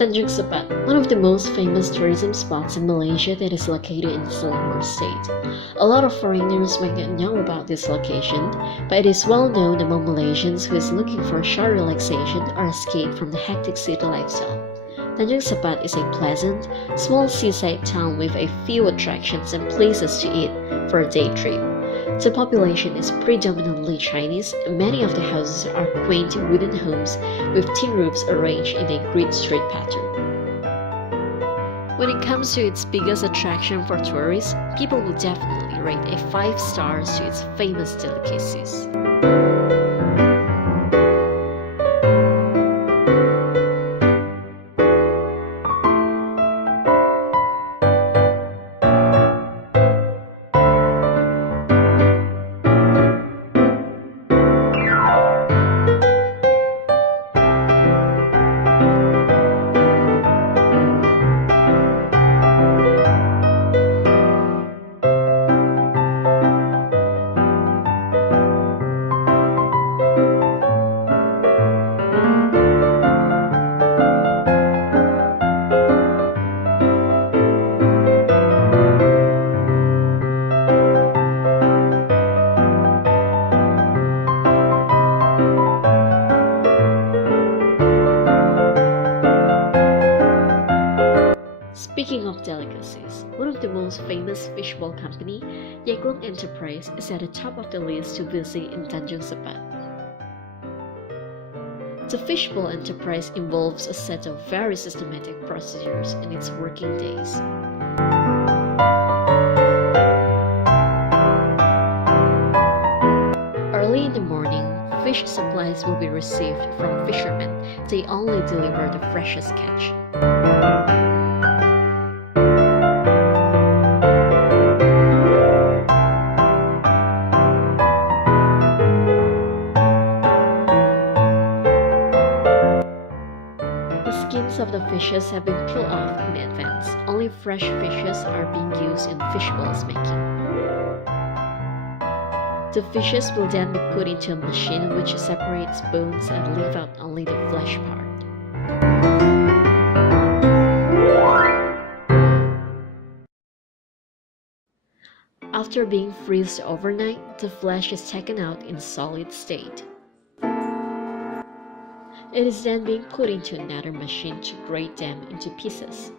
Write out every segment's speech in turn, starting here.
Tanjung Sepat, one of the most famous tourism spots in Malaysia that is located in Selangor State. A lot of foreigners might not know about this location, but it is well known among Malaysians who is looking for a short relaxation or escape from the hectic city lifestyle. Tanjung Sepat is a pleasant, small seaside town with a few attractions and places to eat for a day trip. The population is predominantly Chinese, and many of the houses are quaint wooden homes with tin roofs arranged in a grid street pattern. When it comes to its biggest attraction for tourists, people will definitely rate a 5 stars to its famous delicacies. Speaking of delicacies, one of the most famous fishbowl company, Yakulong Enterprise, is at the top of the list to visit in Tanjung Sepat. The fishbowl enterprise involves a set of very systematic procedures in its working days. Early in the morning, fish supplies will be received from fishermen. They only deliver the freshest catch. The skins of the fishes have been peeled off in advance. Only fresh fishes are being used in fishbowls making. The fishes will then be put into a machine which separates bones and leave out only the flesh part. After being freezed overnight, the flesh is taken out in solid state. It is then being put into another machine to grate them into pieces.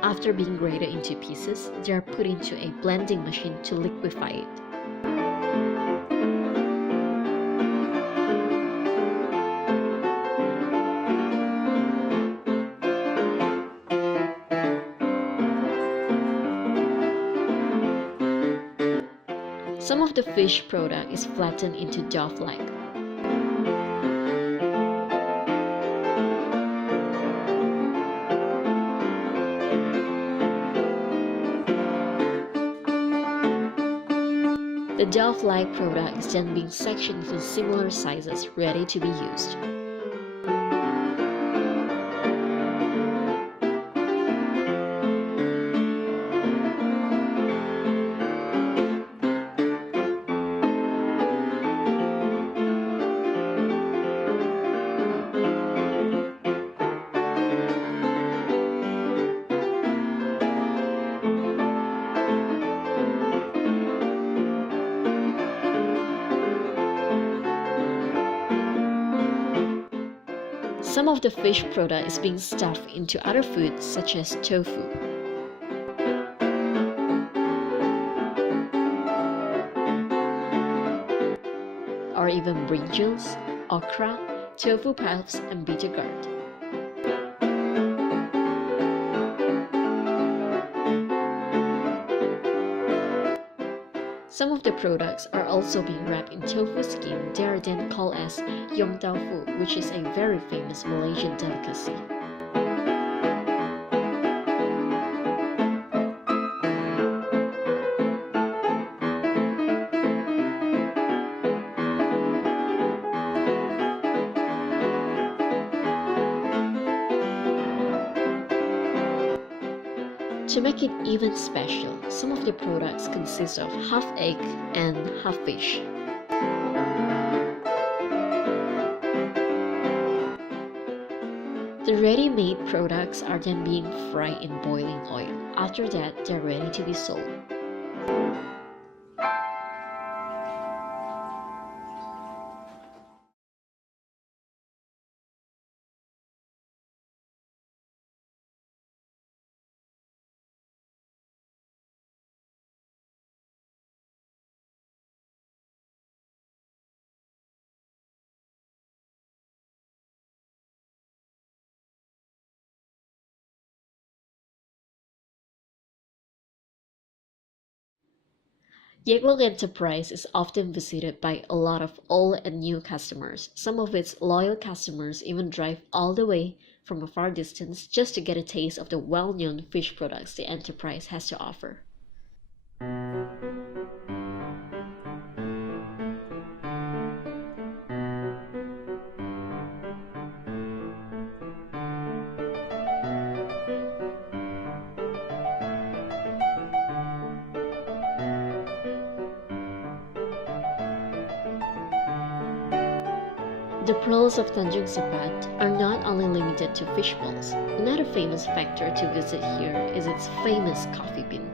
After being grated into pieces, they are put into a blending machine to liquefy it. Some of the fish product is flattened into dough-like. The dough-like product is then being sectioned into similar sizes, ready to be used. Some of the fish product is being stuffed into other foods such as tofu. Or even brinjals, okra, tofu puffs, and bitter gourd. Some of the products are also being wrapped in tofu skin. They are then called as yong tau fu, which is a very famous Malaysian delicacy. To make it even special, some of the products consist of half egg and half fish. The ready-made products are then being fried in boiling oil. After that, they're ready to be sold. Yaklong Enterprise is often visited by a lot of old and new customers. Some of its loyal customers even drive all the way from a far distance just to get a taste of the well-known fish products the enterprise has to offer. The pearls of Tanjung Sepat are not only limited to fish balls. Another famous factor to visit here is its famous coffee bean.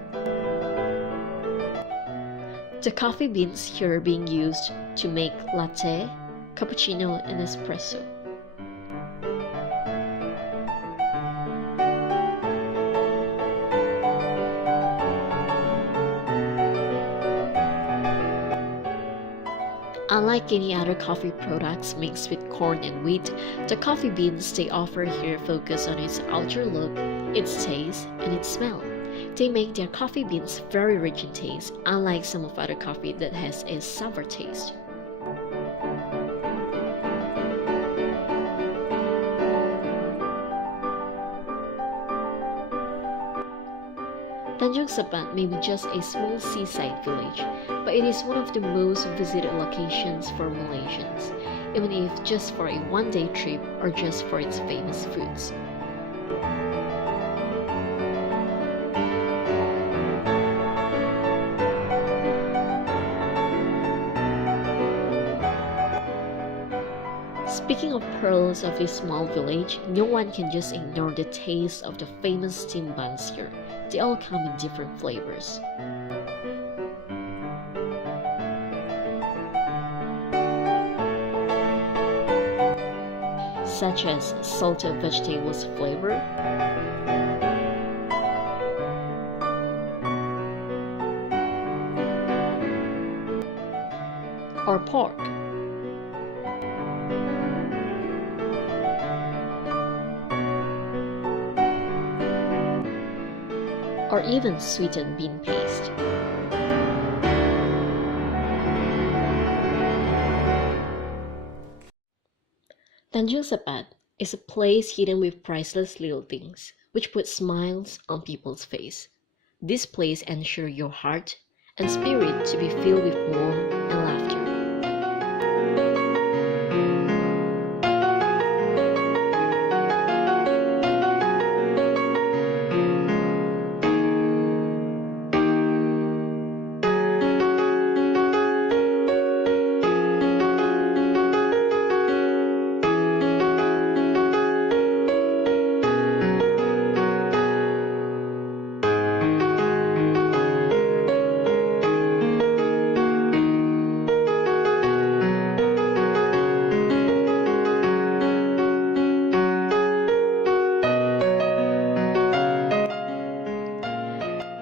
The coffee beans here are being used to make latte, cappuccino, and espresso. Unlike any other coffee products mixed with corn and wheat, the coffee beans they offer here focus on its outer look, its taste, and its smell. They make their coffee beans very rich in taste, unlike some of other coffee that has a sour taste. Tanjung Sepat may be just a small seaside village, but it is one of the most visited locations for Malaysians, even if just for a one-day trip or just for its famous foods. Speaking of pearls of a small village, no one can just ignore the taste of the famous steam buns here. They all come in different flavors. Such as salted vegetables flavor, or pork. Or even sweetened bean paste. Tanjung Sepat is a place hidden with priceless little things, which put smiles on people's face. This place ensures your heart and spirit to be filled with warmth and laughter.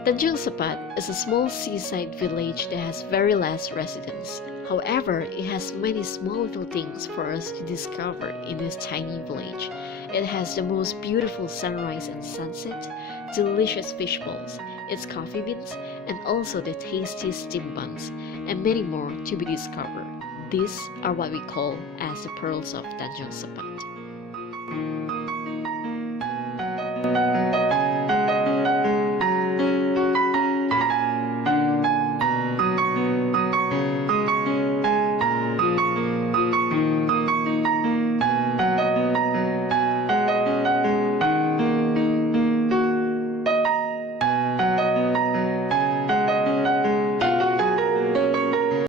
Tanjung Sepat is a small seaside village that has very less residents. However, it has many small little things for us to discover in this tiny village. It has the most beautiful sunrise and sunset, delicious fish balls, its coffee beans, and also the tasty steam buns, and many more to be discovered. These are what we call as the pearls of Tanjung Sepat.